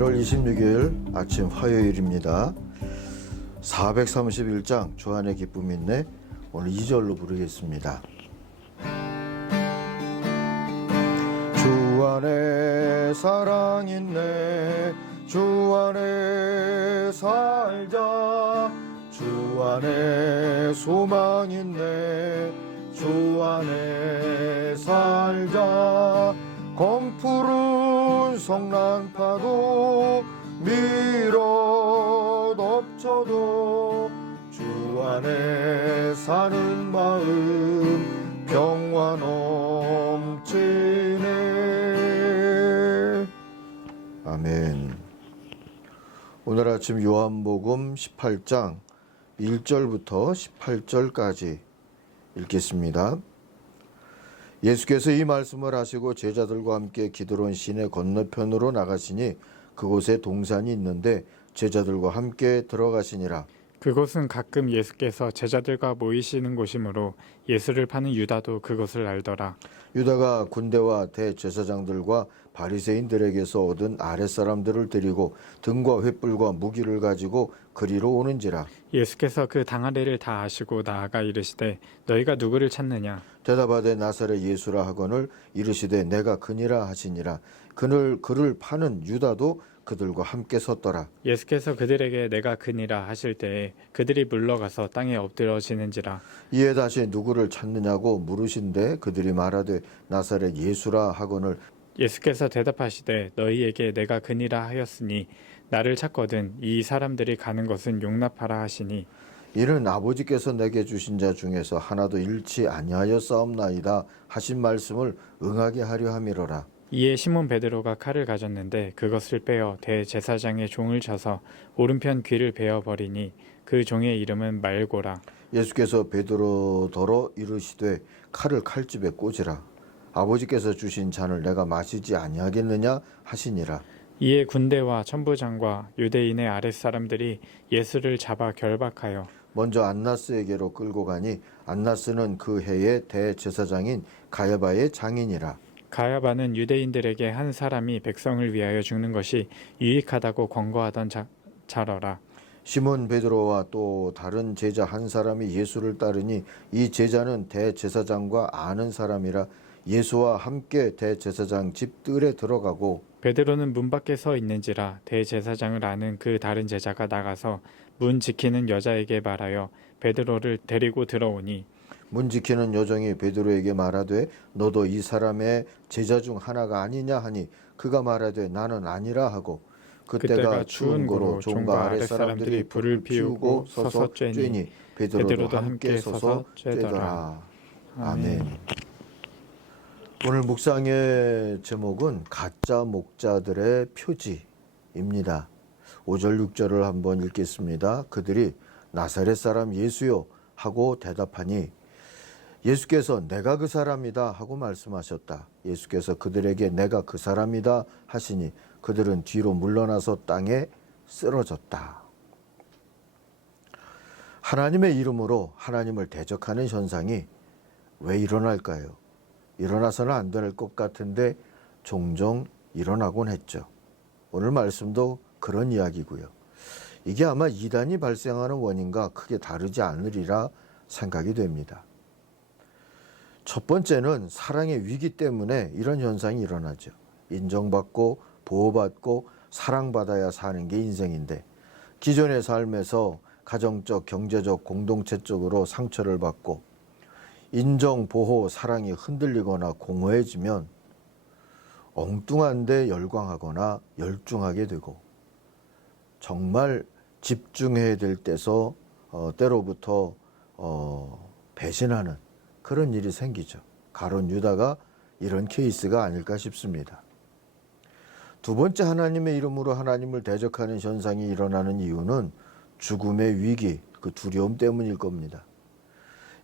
1월 26일 아침 화요일입니다. 431장 주 안에 기쁨이 있네. 오늘 2절로 부르겠습니다. 주 안에 사랑 있네. 주 안에 살자. 주 안에 소망 있네. 주 안에 살자. 검푸른 성난파도 밀어 덮쳐도 주 안에 사는 마음 평화 넘치네. 아멘. 오늘 아침 요한복음 18장 1절부터 18절까지 읽겠습니다. 예수께서 이 말씀을 하시고 제자들과 함께 기드론 시내 건너편으로 나가시니 그곳에 동산이 있는데 제자들과 함께 들어가시니라. 그곳은 가끔 예수께서 제자들과 모이시는 곳이므로 예수를 파는 유다도 그것을 알더라. 유다가 군대와 대제사장들과 바리새인들에게서 얻은 아랫사람들을 데리고 등과 횃불과 무기를 가지고 그리로 오는지라. 예수께서 그 당아래를 다 아시고 나아가 이르시되 너희가 누구를 찾느냐? 대답하되 나사렛 예수라 하거늘 이르시되 내가 그니라 하시니라. 그를 파는 유다도 그들과 함께 섰더라. 예수께서 그들에게 내가 그니라 하실 때에 그들이 물러가서 땅에 엎드러지는지라. 이에 다시 누구를 찾느냐고 물으신데 그들이 말하되 나사렛 예수라 하거늘. 예수께서 대답하시되 너희에게 내가 그니라 하였으니 나를 찾거든 이 사람들이 가는 것은 용납하라 하시니 이는 아버지께서 내게 주신 자 중에서 하나도 잃지 아니하였사옵나이다 하신 말씀을 응하게 하려 함이로라. 이에 시몬 베드로가 칼을 가졌는데 그것을 빼어 대제사장의 종을 쳐서 오른편 귀를 베어버리니 그 종의 이름은 말고라. 예수께서 베드로더러 이르시되 칼을 칼집에 꽂으라. 아버지께서 주신 잔을 내가 마시지 아니하겠느냐 하시니라. 이에 군대와 천부장과 유대인의 아랫사람들이 예수를 잡아 결박하여 먼저 안나스에게로 끌고 가니 안나스는 그 해의 대제사장인 가야바의 장인이라. 가야바는 유대인들에게 한 사람이 백성을 위하여 죽는 것이 유익하다고 권고하던 자러라. 시몬 베드로와 또 다른 제자 한 사람이 예수를 따르니 이 제자는 대제사장과 아는 사람이라. 예수와 함께 대제사장 집 뜰에 들어가고 베드로는 문 밖에 서 있는지라 대제사장을 아는 그 다른 제자가 나가서 문 지키는 여자에게 말하여 베드로를 데리고 들어오니 문 지키는 여종이 베드로에게 말하되 너도 이 사람의 제자 중 하나가 아니냐 하니 그가 말하되 나는 아니라 하고 그때가 추운 고로 종과 아랫사람들이 불을 피우고 서서 쬐니 베드로도 함께 서서 쬐더라. 아멘. 오늘 묵상의 제목은 가짜 목자들의 표지입니다. 5절 6절을 한번 읽겠습니다. 그들이 나사렛 사람 예수요 하고 대답하니 예수께서 내가 그 사람이다 하고 말씀하셨다. 예수께서 그들에게 내가 그 사람이다 하시니 그들은 뒤로 물러나서 땅에 쓰러졌다. 하나님의 이름으로 하나님을 대적하는 현상이 왜 일어날까요? 일어나서는 안 될 것 같은데 종종 일어나곤 했죠. 오늘 말씀도 그런 이야기고요. 이게 아마 이단이 발생하는 원인과 크게 다르지 않으리라 생각이 됩니다. 첫 번째는 사랑의 위기 때문에 이런 현상이 일어나죠. 인정받고 보호받고 사랑받아야 사는 게 인생인데 기존의 삶에서 가정적, 경제적, 공동체적으로 상처를 받고 인정, 보호, 사랑이 흔들리거나 공허해지면 엉뚱한데 열광하거나 열중하게 되고 정말 집중해야 될 때서 때로부터 배신하는 그런 일이 생기죠. 가룟 유다가 이런 케이스가 아닐까 싶습니다. 두 번째, 하나님의 이름으로 하나님을 대적하는 현상이 일어나는 이유는 죽음의 위기, 그 두려움 때문일 겁니다.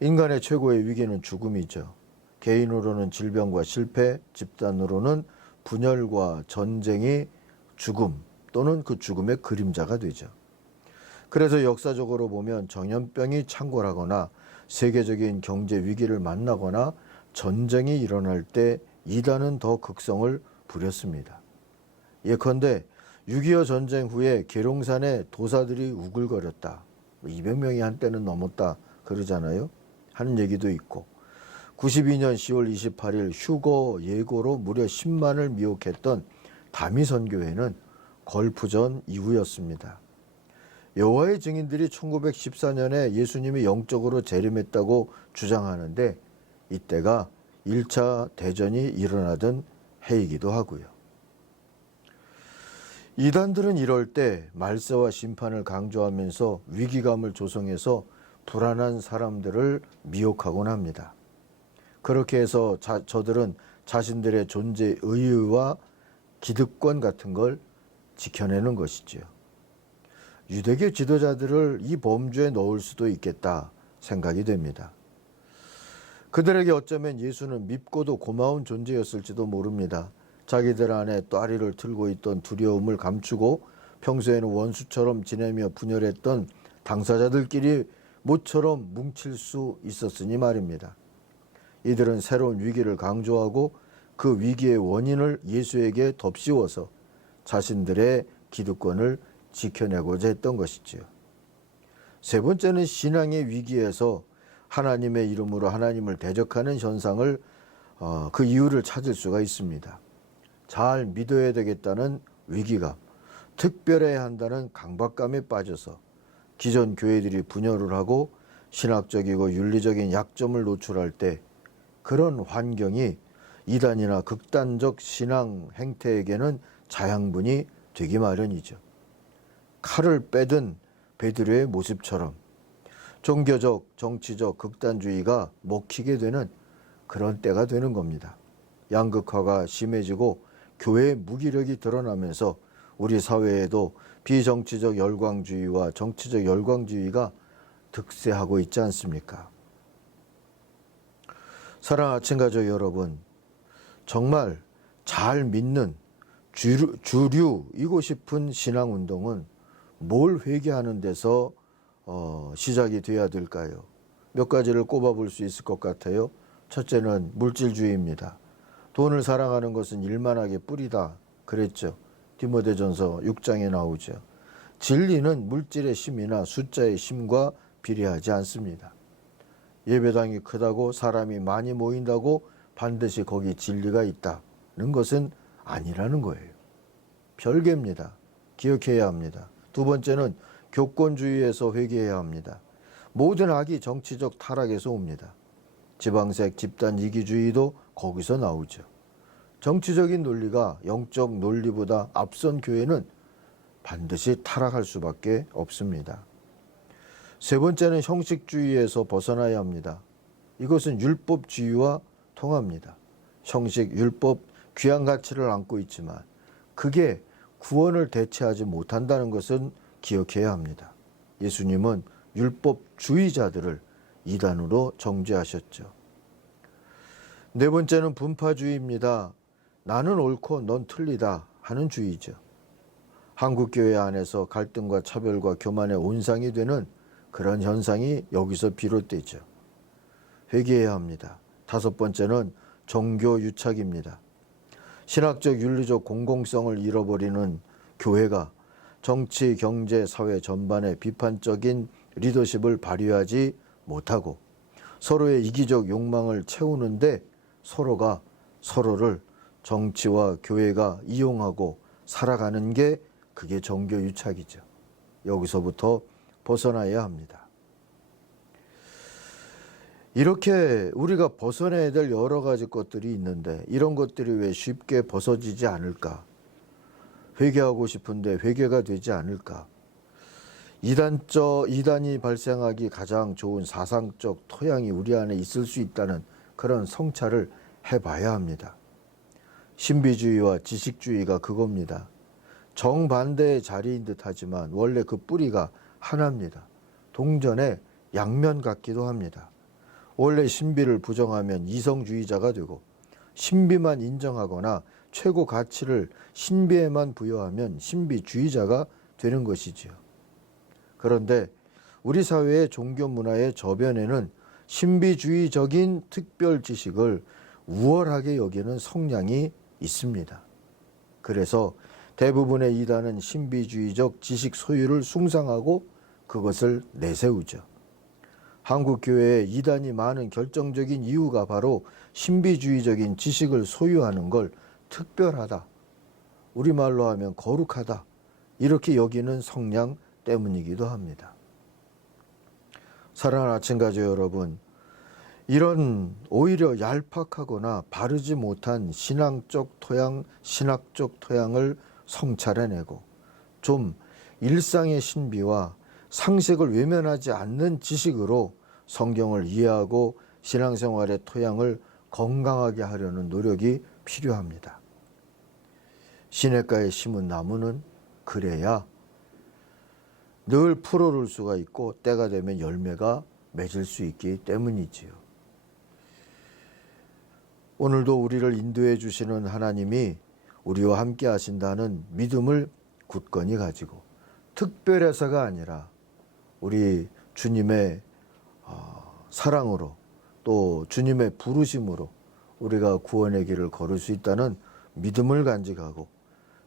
인간의 최고의 위기는 죽음이죠. 개인으로는 질병과 실패, 집단으로는 분열과 전쟁이 죽음 또는 그 죽음의 그림자가 되죠. 그래서 역사적으로 보면 전염병이 창궐하거나 세계적인 경제 위기를 만나거나 전쟁이 일어날 때 이단은 더 극성을 부렸습니다. 예컨대 6.25 전쟁 후에 계룡산에 도사들이 우글거렸다. 200명이 한때는 넘었다 그러잖아요. 하는 얘기도 있고 92년 10월 28일 휴거 예고로 무려 10만을 미혹했던 다미선교회는 걸프전 이후였습니다. 여호와의 증인들이 1914년에 예수님이 영적으로 재림했다고 주장하는데 이때가 1차 대전이 일어나던 해이기도 하고요. 이단들은 이럴 때 말세와 심판을 강조하면서 위기감을 조성해서 불안한 사람들을 미혹하곤 합니다. 그렇게 해서 저들은 자신들의 존재 의의와 기득권 같은 걸 지켜내는 것이지요. 유대교 지도자들을 이 범주에 넣을 수도 있겠다 생각이 됩니다. 그들에게 어쩌면 예수는 밉고도 고마운 존재였을지도 모릅니다. 자기들 안에 또아리를 틀고 있던 두려움을 감추고 평소에는 원수처럼 지내며 분열했던 당사자들끼리 모처럼 뭉칠 수 있었으니 말입니다. 이들은 새로운 위기를 강조하고 그 위기의 원인을 예수에게 덮씌워서 자신들의 기득권을 지켜내고자 했던 것이지요. 세 번째는 신앙의 위기에서 하나님의 이름으로 하나님을 대적하는 현상을 그 이유를 찾을 수가 있습니다. 잘 믿어야 되겠다는 위기감, 특별해야 한다는 강박감에 빠져서 기존 교회들이 분열을 하고 신학적이고 윤리적인 약점을 노출할 때 그런 환경이 이단이나 극단적 신앙 행태에게는 자양분이 되기 마련이죠. 칼을 빼든 베드로의 모습처럼 종교적, 정치적 극단주의가 먹히게 되는 그런 때가 되는 겁니다. 양극화가 심해지고 교회의 무기력이 드러나면서 우리 사회에도 비정치적 열광주의와 정치적 열광주의가 득세하고 있지 않습니까? 사랑하는 아침가족 여러분, 정말 잘 믿는 주류이고 싶은 신앙운동은 뭘 회개하는 데서 시작이 돼야 될까요? 몇 가지를 꼽아볼 수 있을 것 같아요. 첫째는 물질주의입니다. 돈을 사랑하는 것은 일만하게 뿌리다 그랬죠. 디모데전서 6장에 나오죠. 진리는 물질의 심이나 숫자의 심과 비례하지 않습니다. 예배당이 크다고 사람이 많이 모인다고 반드시 거기 진리가 있다는 것은 아니라는 거예요. 별개입니다. 기억해야 합니다. 두 번째는 교권주의에서 회개해야 합니다. 모든 악이 정치적 타락에서 옵니다. 지방색 집단 이기주의도 거기서 나오죠. 정치적인 논리가 영적 논리보다 앞선 교회는 반드시 타락할 수밖에 없습니다. 세 번째는 형식주의에서 벗어나야 합니다. 이것은 율법주의와 통합니다. 형식, 율법, 귀한 가치를 안고 있지만 그게 구원을 대체하지 못한다는 것은 기억해야 합니다. 예수님은 율법주의자들을 이단으로 정죄하셨죠. 네 번째는 분파주의입니다. 나는 옳고 넌 틀리다 하는 주의죠. 한국교회 안에서 갈등과 차별과 교만의 온상이 되는 그런 현상이 여기서 비롯되죠. 회개해야 합니다. 다섯 번째는 종교유착입니다. 신학적 윤리적 공공성을 잃어버리는 교회가 정치, 경제, 사회 전반에 비판적인 리더십을 발휘하지 못하고 서로의 이기적 욕망을 채우는데 서로가 서로를 정치와 교회가 이용하고 살아가는 게 그게 종교유착이죠. 여기서부터 벗어나야 합니다. 이렇게 우리가 벗어나야 될 여러 가지 것들이 있는데 이런 것들이 왜 쉽게 벗어지지 않을까? 회개하고 싶은데 회개가 되지 않을까? 이단이 발생하기 가장 좋은 사상적 토양이 우리 안에 있을 수 있다는 그런 성찰을 해봐야 합니다. 신비주의와 지식주의가 그겁니다. 정반대의 자리인 듯 하지만 원래 그 뿌리가 하나입니다. 동전의 양면 같기도 합니다. 원래 신비를 부정하면 이성주의자가 되고 신비만 인정하거나 최고 가치를 신비에만 부여하면 신비주의자가 되는 것이지요. 그런데 우리 사회의 종교 문화의 저변에는 신비주의적인 특별 지식을 우월하게 여기는 성향이 있습니다. 그래서 대부분의 이단은 신비주의적 지식 소유를 숭상하고 그것을 내세우죠. 한국 교회에 이단이 많은 결정적인 이유가 바로 신비주의적인 지식을 소유하는 걸 특별하다, 우리말로 하면 거룩하다, 이렇게 여기는 성향 때문이기도 합니다. 사랑하는 아침가족 여러분, 이런 오히려 얄팍하거나 바르지 못한 신앙적 토양을 성찰해내고 좀 일상의 신비와 상식을 외면하지 않는 지식으로 성경을 이해하고 신앙생활의 토양을 건강하게 하려는 노력이 필요합니다. 시냇가에 심은 나무는 그래야 늘 풀오를 수가 있고 때가 되면 열매가 맺을 수 있기 때문이지요. 오늘도 우리를 인도해 주시는 하나님이 우리와 함께 하신다는 믿음을 굳건히 가지고 특별해서가 아니라 우리 주님의 사랑으로 또 주님의 부르심으로 우리가 구원의 길을 걸을 수 있다는 믿음을 간직하고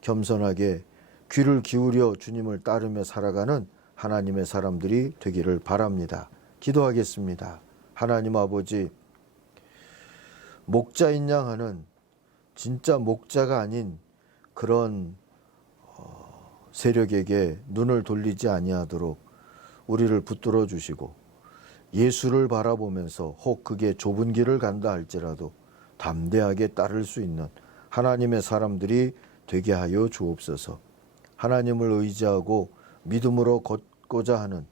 겸손하게 귀를 기울여 주님을 따르며 살아가는 하나님의 사람들이 되기를 바랍니다. 기도하겠습니다. 하나님 아버지, 목자인 양 하는 진짜 목자가 아닌 그런 세력에게 눈을 돌리지 아니하도록 우리를 붙들어 주시고 예수를 바라보면서 혹 그게 좁은 길을 간다 할지라도 담대하게 따를 수 있는 하나님의 사람들이 되게 하여 주옵소서. 하나님을 의지하고 믿음으로 걷고자 하는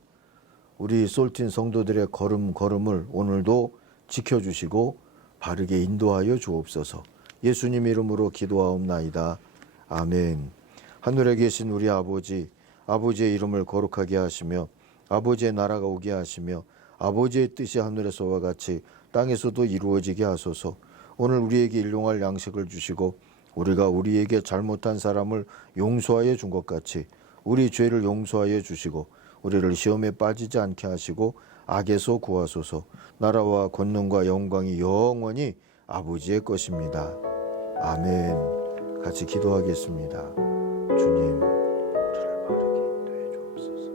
우리 솔틴 성도들의 걸음을 오늘도 지켜주시고 바르게 인도하여 주옵소서. 예수님 이름으로 기도하옵나이다. 아멘. 하늘에 계신 우리 아버지, 아버지의 이름을 거룩하게 하시며 아버지의 나라가 오게 하시며 아버지의 뜻이 하늘에서와 같이 땅에서도 이루어지게 하소서. 오늘 우리에게 일용할 양식을 주시고 우리가 우리에게 잘못한 사람을 용서하여 준 것 같이 우리 죄를 용서하여 주시고 우리를 시험에 빠지지 않게 하시고 악에서 구하소서. 나라와 권능과 영광이 영원히 아버지의 것입니다. 아멘. 같이 기도하겠습니다. 주님, 우리를 바르게 인도해 주옵소서.